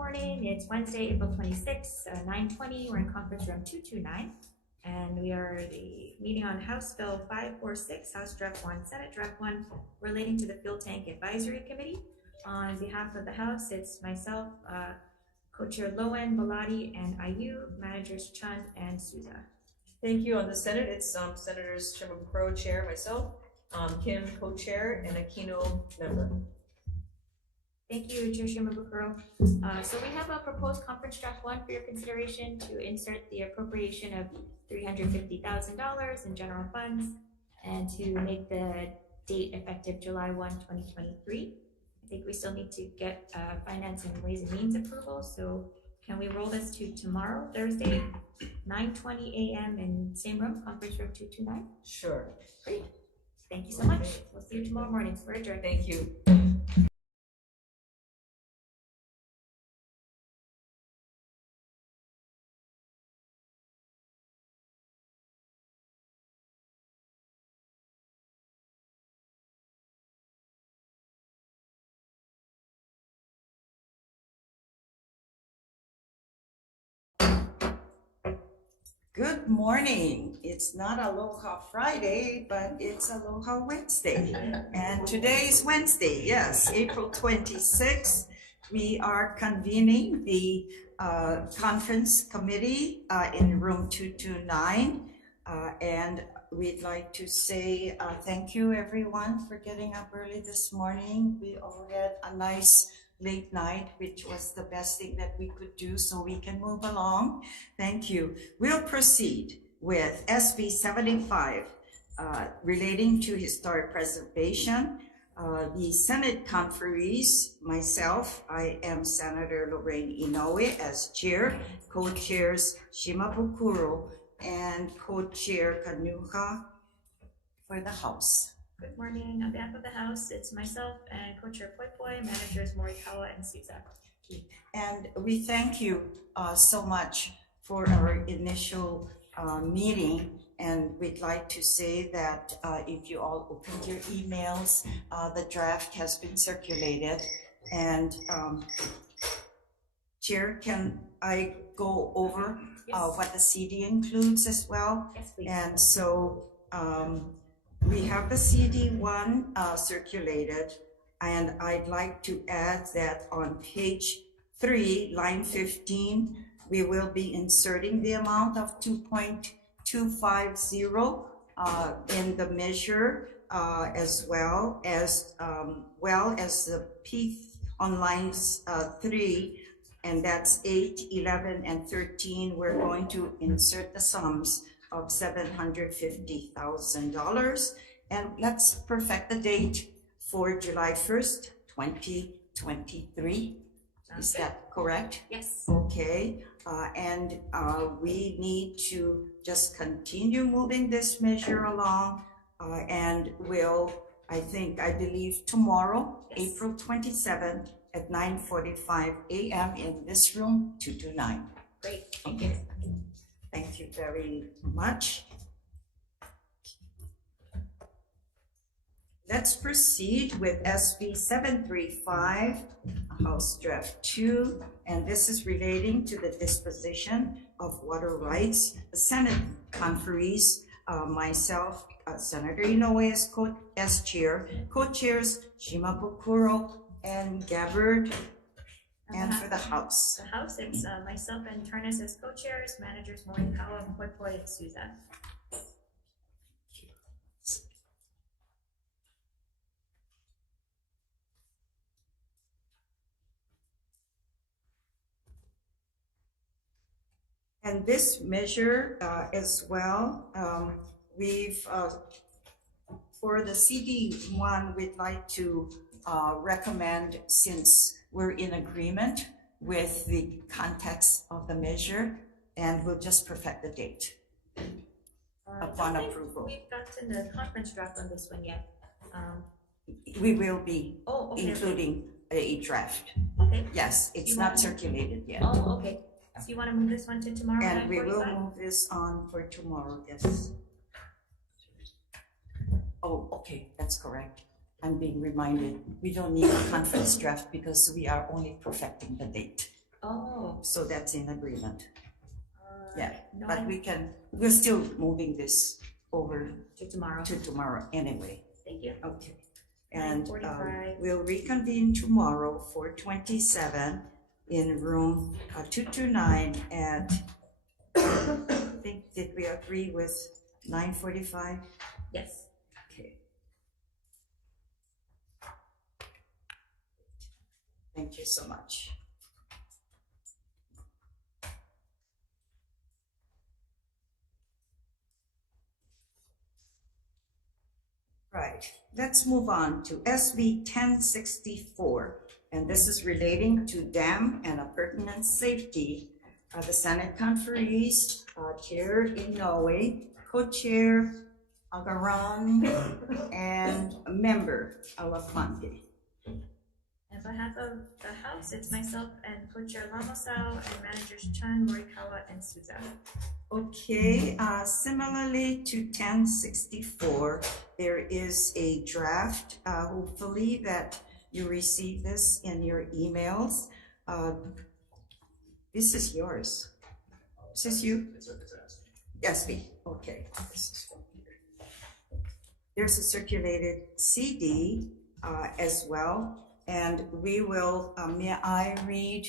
morning. It's Wednesday, April 26th, 9:20. We're in conference room 229. And we are the meeting on House Bill 546, House Draft 1, Senate Draft 1, relating to the Fuel Tank Advisory Committee. On behalf of the House, it's myself, Co-Chair Lowen, Belatti, and Ayub, Managers Chund and Souza. Thank you. On the Senate, it's Senators Shimabukuro, Chair, myself, Kim, Co-Chair, and Aquino, member. Thank you, Chair Shimabukuro. So we have a proposed conference draft 1 for your consideration to insert the appropriation of $350,000 in general funds and to make the date effective July 1, 2023. I think we still need to get Finance and Ways and Means approval. So can we roll this to tomorrow, Thursday, 9:20 a.m. in same room, conference room 229? Sure. Great. Thank you so much. We'll see you tomorrow morning. We're adjourned. Thank you. Good morning. It's not Aloha Friday, but it's Aloha Wednesday. And today is Wednesday, yes, April 26th. We are convening the conference committee in room 229. And we'd like to say thank you everyone for getting up early this morning. We all had a nice late night, which was the best thing that we could do so we can move along. Thank you. We'll proceed with SB 75 relating to historic preservation. The Senate conferees, myself, I am Senator Lorraine Inoue as chair, co-chairs Shimabukuro and co-chair Kanuha for the House. Good morning. On behalf of the House, it's myself and Co-Chair Poipoi, Managers Morikawa and Souza. And we thank you so much for our initial meeting. And we'd like to say that if you all opened your emails, the draft has been circulated. And Chair, can I go over what the CD includes as well? Yes, please. And so we have the CD1 circulated, and I'd like to add that on page 3, line 15, we will be inserting the amount of 2.250 in the measure, as well as the P on lines 3, and that's 8, 11, and 13. We're going to insert the sums of $750,000, and let's perfect the date for July 1st, 2023. Is that correct? Yes. Okay, and we need to just continue moving this measure along, and I believe tomorrow, yes, April 27th at 9:45 a.m. in this room, 229. Great, thank you. Thank you very much. Let's proceed with SB 735, House Draft 2, and this is relating to the disposition of water rights. The Senate conferees, myself, Senator Inoue as chair, co-chairs Shimabukuro and Gabbard. And for the House? The House, it's myself and Tarnas as co-chairs, Managers Morikawa, Poipoi, and Souza. And this measure as well, for the CD1, we'd like to recommend, since we're in agreement with the context of the measure, and we'll just perfect the date upon approval. We've gotten the conference draft on this one yet. We will be including a draft. Okay. Yes, it's not circulated yet. Oh, okay. So you want to move this one to tomorrow? And we will move this on for tomorrow, yes. Oh, okay, that's correct. I'm being reminded, we don't need a conference draft because we are only perfecting the date. Oh. So that's in agreement. Yeah, No, but we're still moving this over to tomorrow. to tomorrow anyway. Thank you. Okay. And 9:45. we'll reconvene tomorrow for 27 in room 229 at, I think, did we agree with 9:45? Yes. Okay. Thank you so much. Right, let's move on to SB 1064, and this is relating to dam and appurtenance safety. The Senate conferees, Chair Inoue, Co-Chair Agaran, and a member Alafante. On behalf of the House, it's myself and Co-Chair Lamosao and Managers Chan, Morikawa, and Souza. Okay, similarly to 1064, there is a draft, hopefully that you receive this in your emails. This is yours. Is this you? Yes, me. Okay, this is from here. There's a circulated CD as well, and we will, may I read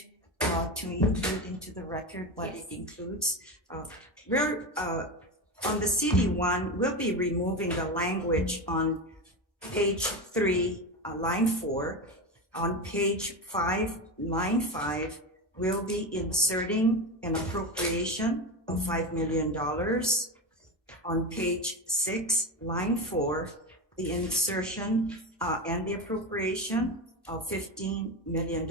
to include into the record what Yes. it includes? We're, on the CD1, we'll be removing the language on page 3, line 4. On page 5, line 5, we'll be inserting an appropriation of $5 million. On page 6, line 4, the insertion and the appropriation of $15 million.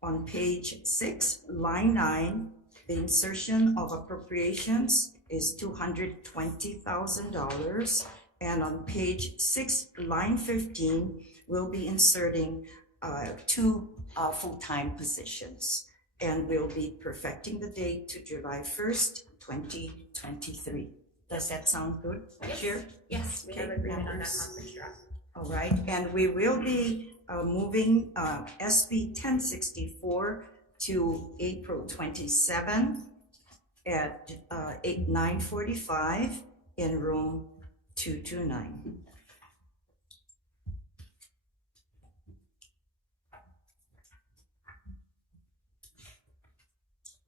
On page 6, line 9, the insertion of appropriations is $220,000. And on page 6, line 15, we'll be inserting 2 full-time positions. And we'll be perfecting the date to July 1st, 2023. Does that sound good? Yes. Chair? Yes, we have Okay, agreement on that members. conference draft. All right, and we will be moving SB 1064 to April 27 at 9:45 in room 229.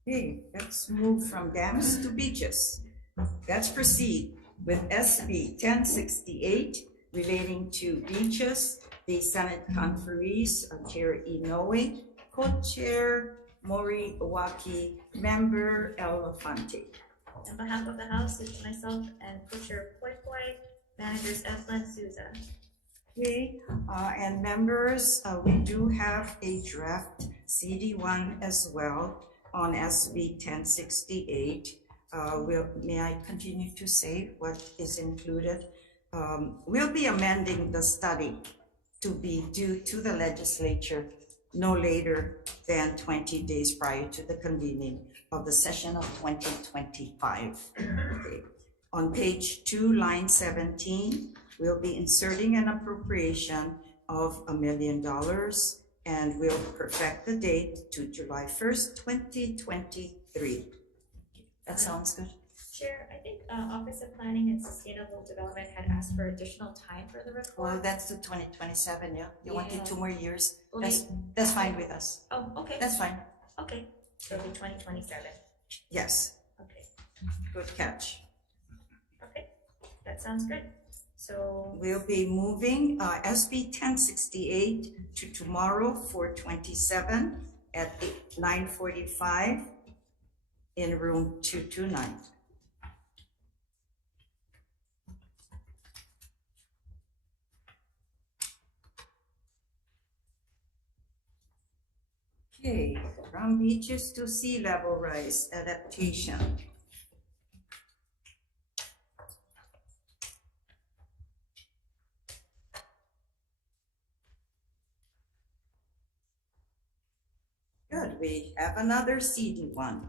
Okay, let's move from dams to beaches. Let's proceed with SB 1068 relating to beaches. The Senate conferees, Chair Inoue, Co-Chair Mori Owaki, Member Elefante. On behalf of the House, it's myself and Co-Chair Poi Poi, Managers Evelyn Souza. Okay, and members, we do have a draft CD1 as well on SB 1068. May I continue to say what is included? We'll be amending the study to be due to the legislature no later than 20 days prior to the convening of the session of 2025. Okay. On page 2, line 17, we'll be inserting an appropriation of $1 million, and we'll perfect the date to July 1st, 2023. That sounds good. Chair, I think Office of Planning and Sustainable Development had asked for additional time for the report. Well, that's the 2027, yeah? You wanted Yeah. 2 more years? Well, That's fine with us. Oh, okay, That's fine. okay. So it'll be 2027. Yes, Okay, good catch. okay. That sounds good. So, We'll be moving SB 1068 to tomorrow for 27 at 9:45 in room 229. Okay, from beaches to sea level rise adaptation. Good, we have another CD1.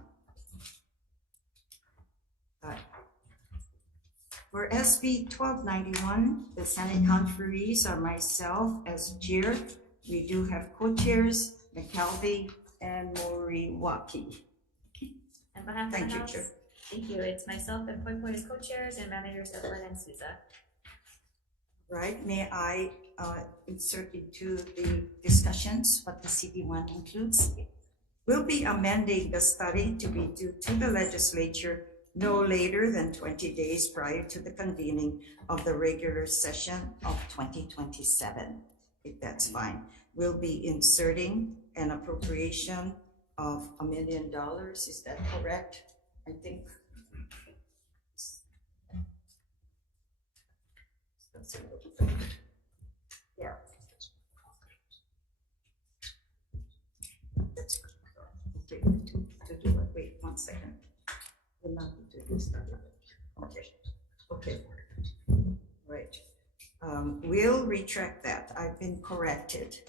For SB 1291, the Senate conferees are myself as chair. We do have co-chairs, McKelvey and Moriwaki. On behalf of Thank the you, House, Chair. thank you. It's myself and Poi Poi as co-chairs and managers Evelyn and Souza. Right, may I insert into the discussions what the CD1 includes? We'll be amending the study to be due to the legislature no later than 20 days prior to the convening of the regular session of 2027, if that's fine. We'll be inserting an appropriation of $1 million, is that correct? I think. Yeah. Okay, to do it, wait 1 second. We'll not do this. Okay, right. We'll retract that. I've been corrected.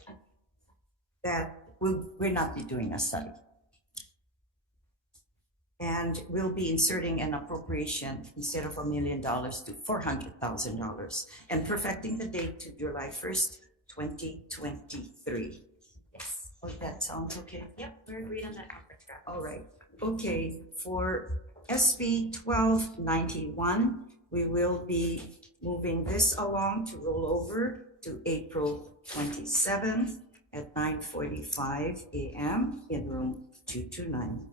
That we'll not be doing a study. And we'll be inserting an appropriation instead of $1 million to $400,000 and perfecting the date to July 1st, 2023. Yes. Oh, that sounds okay? Yep, we're agreed on that conference draft. All right. Okay, for SB 1291, we will be moving this along to roll over to April 27th at 9:45 a.m. in room 229.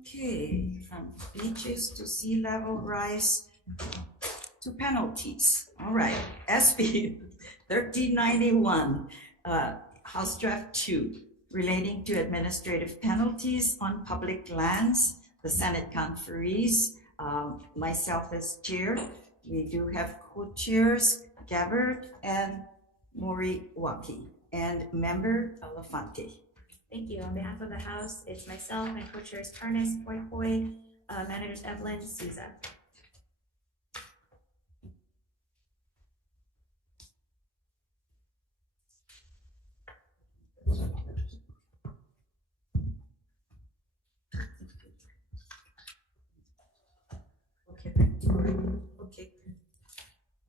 Okay, from beaches to sea level rise to penalties. All right, SB 1391, House Draft 2, relating to administrative penalties on public lands. The Senate conferees, myself as chair. We do have co-chairs, Gabbard and Moriwaki, and member Elefante. Thank you. On behalf of the House, it's myself and co-chairs Tarnas, Poi Poi, managers Evelyn, Souza. Okay.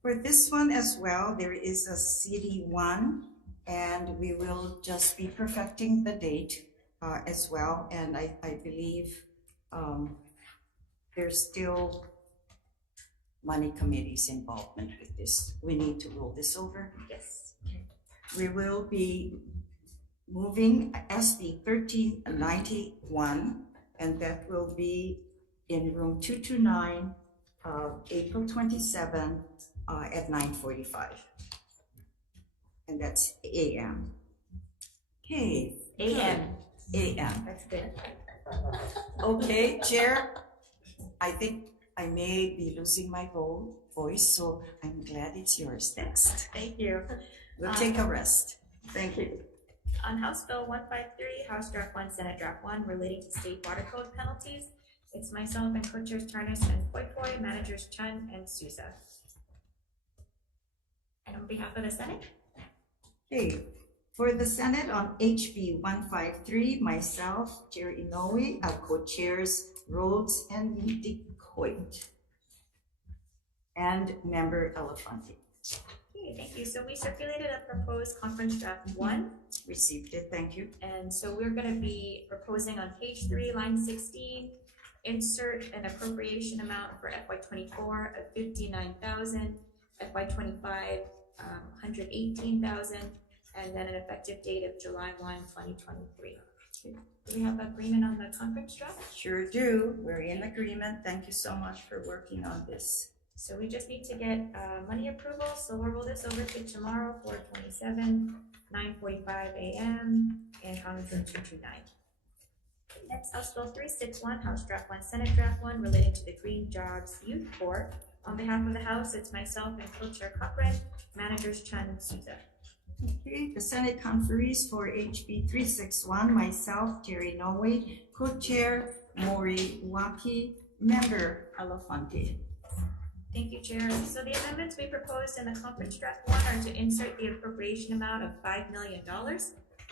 For this one as well, there is a CD1, and we will just be perfecting the date as well. And I believe there's still money committee's involvement with this. We need to roll this over. Yes. We will be moving SB 1391, and that will be in room 229, April 27 at 9:45. And that's AM. Okay. AM. AM. That's good. Okay, Chair. I think I may be losing my voice, so I'm glad it's yours next. Thank you. We'll take a rest. Thank you. On House Bill 153, House Draft 1, Senate Draft 1, relating to state water code penalties, it's myself and co-chairs Tarnas and Poi Poi, managers Chun and Souza. And on behalf of the Senate? Okay, for the Senate on HB 153, myself, Chair Inoue, our co-chairs Rhodes and DeCoit, and member Elefante. Okay, thank you. So we circulated a proposed conference draft 1. Received it, thank you. And so we're going to be proposing on page 3, line 16, insert an appropriation amount for FY24 of $59,000, FY25 $118,000, and then an effective date of July 1, 2023. Do we have agreement on the conference draft? Sure do. We're in agreement. Thank you so much for working on this. So we just need to get money approval. So we'll roll this over to tomorrow, 4/27, 9:45 a.m. and Congress Room 229. Next, House Bill 361, House Draft 1, Senate Draft 1, relating to the Green Jobs Youth Corps. On behalf of the House, it's myself and co-chair Cochran, managers Chan and Souza. Okay, the Senate conferees for HB 361, myself, Terry Noe, co-chair Moriwaki, member Elefante. Thank you, Chair. So the amendments we proposed in the conference draft 1 are to insert the appropriation amount of $5 million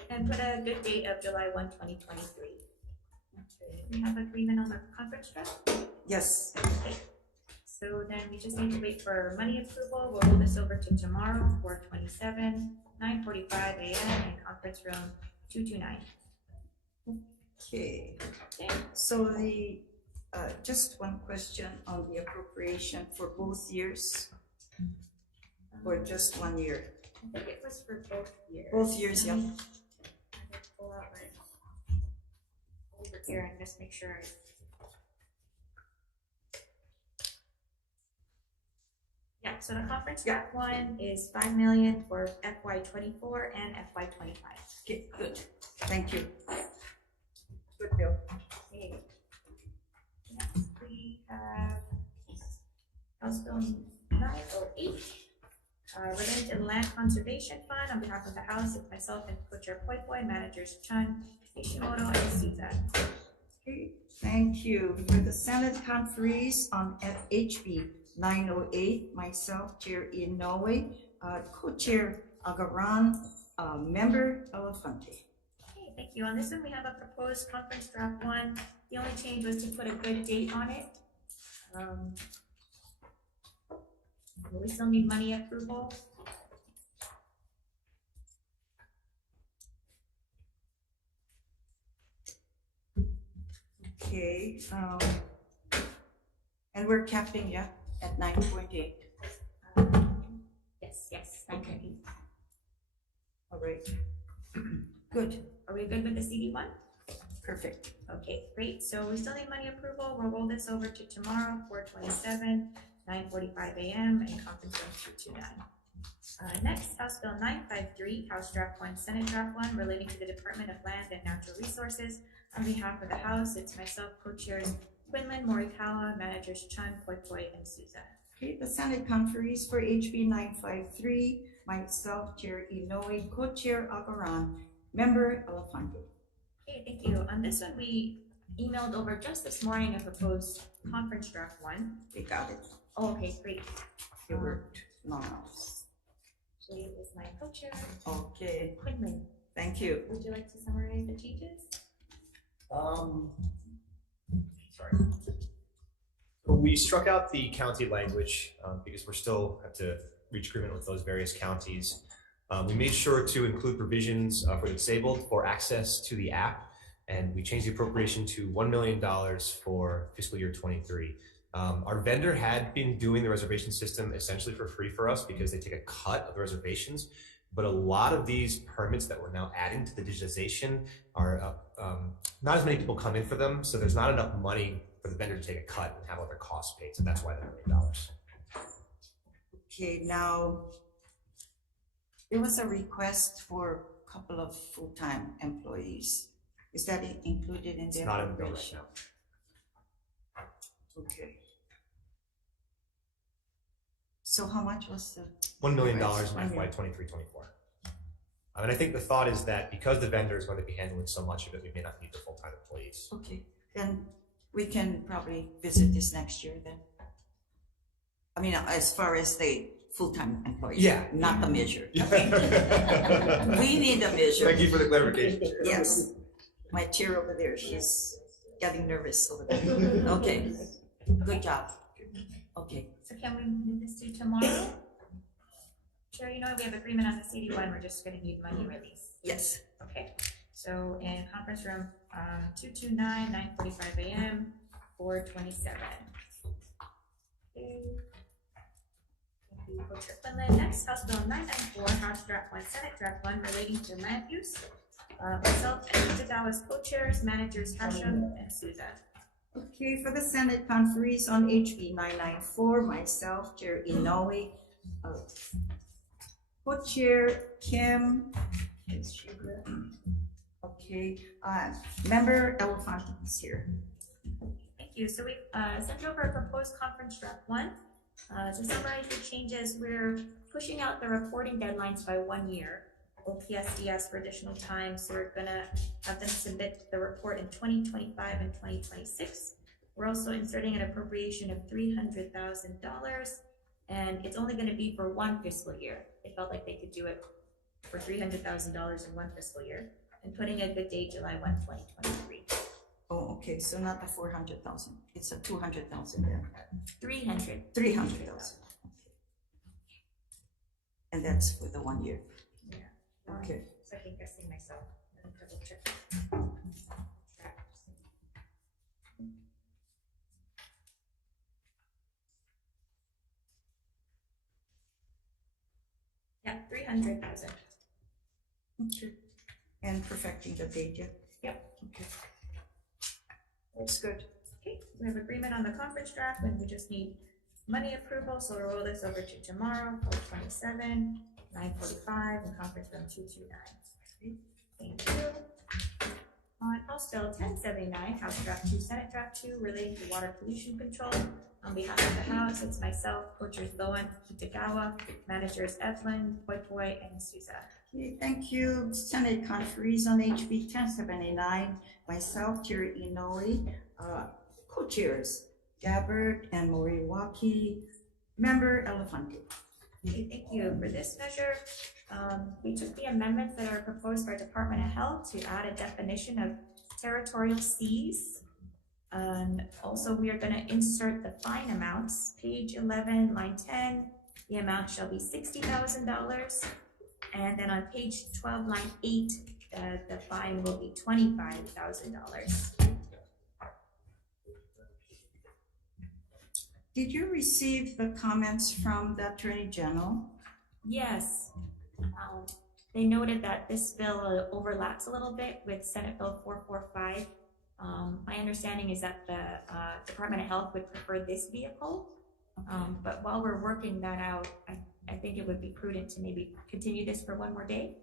and put a good date of July 1, 2023. We have agreement on the conference draft? Yes. Okay. So then we just need to wait for money approval. We'll roll this over to tomorrow, 4/27, 9:45 a.m. in conference room 229. Okay, Okay. so the, just one question on the appropriation for both years, or just 1 year? I think it was for both years. Both years, yeah. Let me pull out my over here and just make sure. Yeah, so the conference draft one is 5 million for FY24 and FY25. Okay, good, thank you. Good, Bill. Okay. Next we have House Bill 908. Related to the Land Conservation Fund, on behalf of the House, it's myself and Co-Chair Poipoi, Managers Chun, Ishimoto, and Souza. Okay, thank you. For the Senate conferees on HB 908, myself, Chair Inoue, Co-Chair Agaran, Member Elefante. Okay, thank you. On this one, we have a proposed conference draft one. The only change was to put a good date on it. We still need money approval. Okay, and we're capping, yeah, at 9.8. Yes, Okay. 9:20. All right. Good, Are we good with the CD one? perfect. Okay, great. So we still need money approval. We'll roll this over to tomorrow, 4/27, 9:45 a.m. in conference room 229. Next, House Bill 953, House Draft 1, Senate Draft 1, relating to the Department of Land and Natural Resources. On behalf of the House, it's myself, Co-Chairs Quinlan, Morikawa, Managers Chun, Poipoi, and Souza. Okay, the Senate conferees for HB 953, myself, Chair Inoue, Co-Chair Agaran, Member Elefante. Okay, thank you. On this one, we emailed over just this morning a proposed conference draft 1. They got it. Oh, okay, great. It worked. No else. Actually, it was my co-chair, Okay, Quinlan. thank you. Would you like to summarize the changes? Sorry. So we struck out the county language because we're still have to reach agreement with those various counties. We made sure to include provisions for the disabled for access to the app, and we changed the appropriation to $1 million for fiscal year 23. Our vendor had been doing the reservation system essentially for free for us because they take a cut of the reservations, but a lot of these permits that we're now adding to the digitization are not as many people come in for them, so there's not enough money for the vendor to take a cut and have all their costs paid, so that's why the $1 million. Okay, now, there was a request for a couple of full-time employees. Is that included in the It's not in the bill right appropriation? now. Okay. So how much was the? $1 million in Right. FY 23-24. And I think the thought is that because the vendor is going to be handling so much of it, we may not need the full-time employees. Okay, then we can probably visit this next year then. I mean, as far as the full-time employees. Yeah. Not the measure. Okay. We need a measure. Thank you for the clarification. Chair. Yes. My chair over there, she's getting nervous over there. Okay, good job. Okay, So can we move this to tomorrow? Sure, you know, we have agreement on the CD1, we're just gonna need money release. yes. Okay, so in conference room, 229, 9:45 a.m., 4/27. Okay. Thank you, Co-Chair Quinlan. Next, House Bill 994, House Draft 1, Senate Draft 1, relating to land use. Myself and Tagawa's co-chairs, Managers Hashem and Souza. Okay, for the Senate conferees on HB 994, myself, Chair Inoue, Co-Chair Kim, is she there? Okay, Member Elefante is here. Thank you. So we sent over a proposed conference draft 1. To summarize the changes, we're pushing out the reporting deadlines by 1 year. OPSDS for additional time, so we're gonna have them submit the report in 2025 and 2026. We're also inserting an appropriation of $300,000, and it's only gonna be for 1 fiscal year. They felt like they could do it for $300,000 in 1 fiscal year, and putting a good date, July 1, 2023. Oh, okay, so not the 400,000, it's a 200,000 there, 300. 300,000. And that's for the 1 year, okay. Second guessing myself. Let me double check. Yeah, 300,000. Okay. And perfecting the date, yeah? Yep. Okay. That's good. Okay, we have agreement on the conference draft, and we just need money approval, so we'll roll this over to tomorrow, 4/27, 9:45, and conference room 229. Thank you. On House Bill 1079, House Draft 2, Senate Draft 2, relating to water pollution control. On behalf of the House, it's myself, Co-Chairs Lowen, Kitagawa, Managers Evelyn, Poipoi, and Souza. Okay, thank you. Senate conferees on HB 1079, myself, Chair Inoue, co-chairs Gabbard and Moriwaki, member Elefante. Okay, thank you. For this measure, we took the amendments that are proposed by Department of Health to add a definition of territorial seas. Also, we are gonna insert the fine amounts. Page 11, line 10, the amount shall be $60,000. And then on page 12, line 8, the fine will be $25,000. Did you receive the comments from the Attorney General? Yes. They noted that this bill overlaps a little bit with Senate Bill 445. My understanding is that the Department of Health would prefer this vehicle. But while we're working that out, I think it would be prudent to maybe continue this for one more day.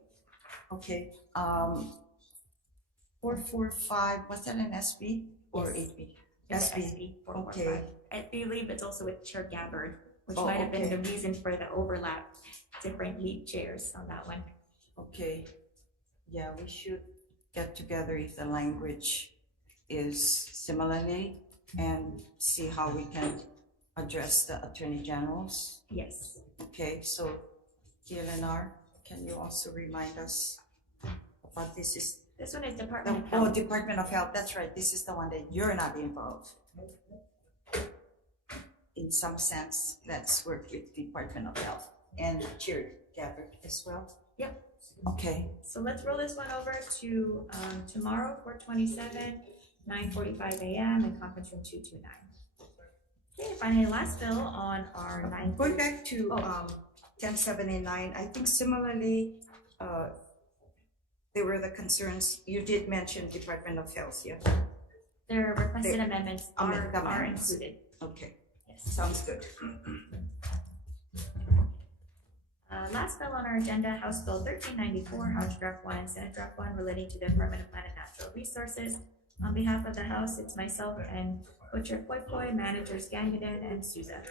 Okay, 445, was that an SB or Yes. HB? It's SB. SB 445. Okay. I believe it's also with Chair Gabbard, which Oh, might have been okay. the reason for the overlap, different lead chairs on that one. Okay, yeah, we should get together if the language is similarly and see how we can address the Attorney Generals. Yes. Okay, so Eleanor, can you also remind us about this is, This one is Department of oh, Health. Department of Health, that's right, this is the one that you're not involved. In some sense, let's work with Department of Health and Chair Gabbard as well. Yep. Okay, So let's roll this one over to tomorrow, 4/27, 9:45 a.m. in conference room 229. Okay, finally, last bill on our 9. going back to 1079, I think similarly, there were the concerns, you did mention Department of Health, yeah? Their requested amendments are amendments. included. Okay, Yes. sounds good. Last bill on our agenda, House Bill 1394, House Draft 1 and Senate Draft 1 relating to the Department of Land and Natural Resources. On behalf of the House, it's myself and Co-Chair Poipoi, Managers Gangden, and Souza.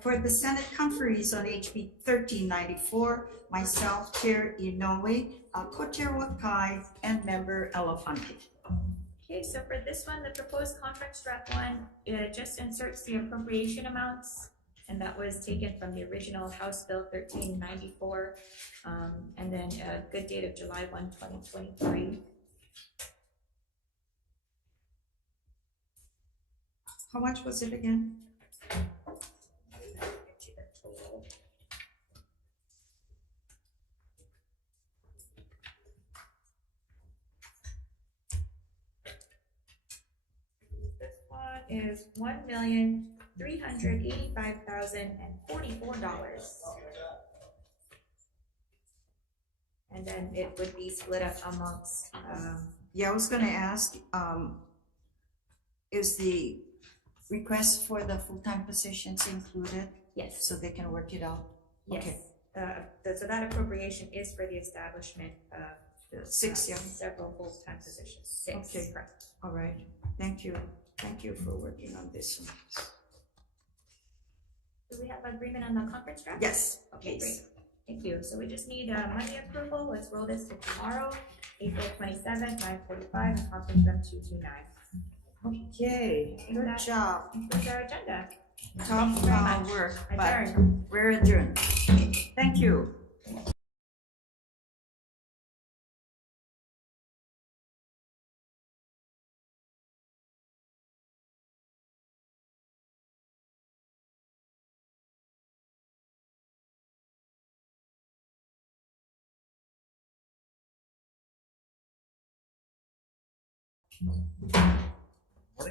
For the Senate conferees on HB 1394, myself, Chair Inoue, Co-Chair Wakai, and Member Elefante. Okay, so for this one, the proposed conference draft 1, just inserts the appropriation amounts, and that was taken from the original House Bill 1394, and then a good date of July 1, 2023. How much was it again? This one is $1,385,044. And then it would be split up amongst, Yeah, I was gonna ask, is the request for the full-time positions included yes, so they can work it out? yes. Okay. So that appropriation is for the establishment of 6, yeah, several full-time positions. 6, Okay. correct. all right, thank you for working on this one. Do we have agreement on the conference draft? Yes, Okay, please. great. Thank you. So we just need money approval. Let's roll this to tomorrow, April 27th, 9:45, in conference room 229. Okay, good That job, concludes our agenda. tough very much. work, but Adjourned. we're adjourned. Thank you. Morning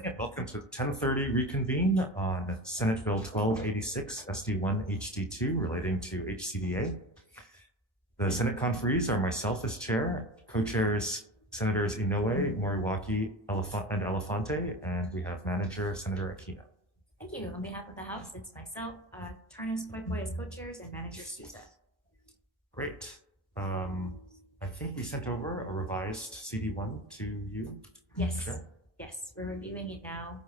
and welcome to the 10:30 reconvene on Senate Bill 1286 SD1 HD2 relating to HCDA. The Senate conferees are myself as chair, co-chairs Senators Inoue, Moriwaki, and Elefante, and we have manager Senator Aquino. Thank you. On behalf of the House, it's myself, Tarnas Poipoi as co-chairs, and manager Souza. Great. I think we sent over a revised CD1 to you. Yes. Sure. Yes, we're reviewing it now.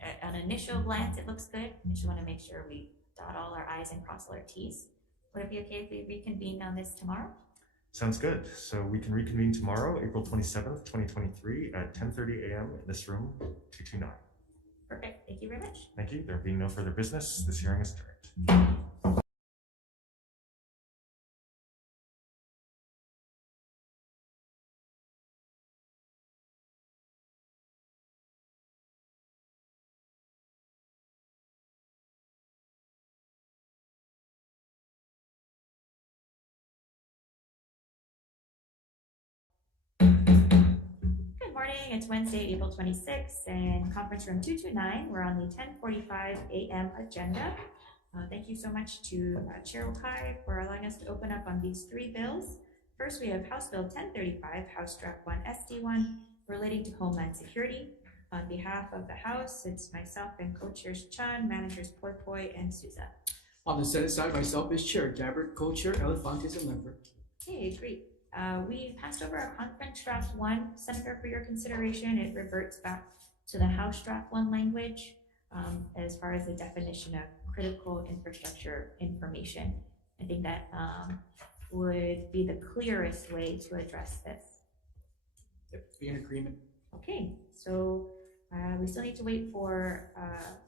At an initial glance, it looks good. I just want to make sure we dot all our I's and cross all our T's. Would it be okay if we reconvene on this tomorrow? Sounds good. So we can reconvene tomorrow, April 27th, 2023 at 10:30 a.m. in this room, 229. Perfect. Thank you very much. Thank you. There being no further business, this hearing is adjourned. Good morning. It's Wednesday, April 26th, and conference room 229. We're on the 10:45 a.m. agenda. Thank you so much to Chair Okai for allowing us to open up on these three bills. First, we have House Bill 1035, House Draft 1 SD1, relating to Homeland Security. On behalf of the House, it's myself and co-chairs Chan, managers Poipoi and Souza. On the Senate side, myself as chair, Gabbard co-chair, Elefante is a member. Okay, great. We passed over our conference draft 1, Senator, for your consideration. It reverts back to the House draft 1 language as far as the definition of critical infrastructure information. I think that would be the clearest way to address this. Yep, be in agreement. Okay, so we still need to wait for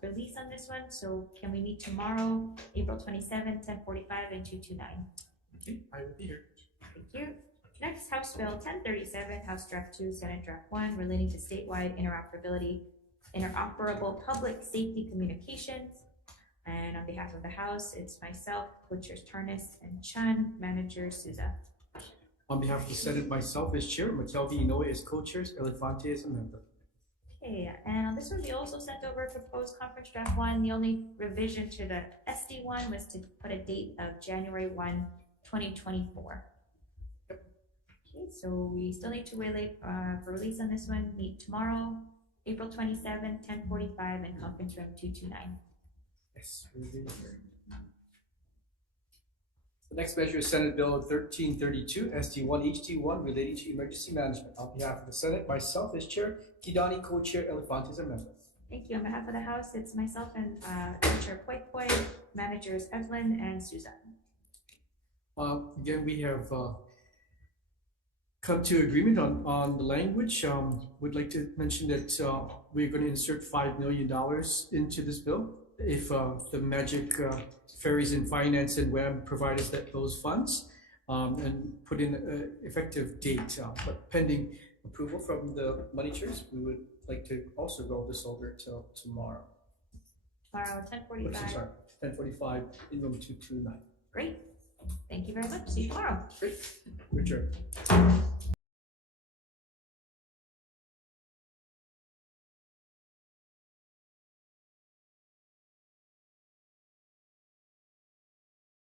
release on this one. So can we meet tomorrow, April 27th, 10:45 and 229? Okay, I will be here. Thank you. Next, House Bill 1037, House Draft 2, Senate Draft 1, relating to statewide interoperable public safety communications. And on behalf of the House, it's myself, co-chairs Tarnas and Chun, manager Souza. On behalf of the Senate, myself as chair, Matelvi Inoue is co-chairs, Elefante is a member. Okay, and on this one, we also sent over proposed conference draft 1. The only revision to the SD1 was to put a date of January 1, 2024. Okay, so we still need to wait for release on this one. Meet tomorrow, April 27th, 10:45 in conference room 229. Yes, we'll be here. The next measure is Senate Bill 1332, SD1 HD1, relating to emergency management. On behalf of the Senate, myself as chair, Kidani co-chair, Elefante is a member. Thank you. On behalf of the House, it's myself and Chair Poipoi, managers Evelyn and Susan. Again, we have come to agreement on the language. We'd like to mention that we're going to insert $5 million into this bill if the magic fairies in finance and web provide us those funds and put in an effective date. But pending approval from the money chairs, we would like to also roll this over till tomorrow. Tomorrow, 10:45. Sorry, 10:45 in room 229. Great. Thank you very much. See you tomorrow. Great. Richard.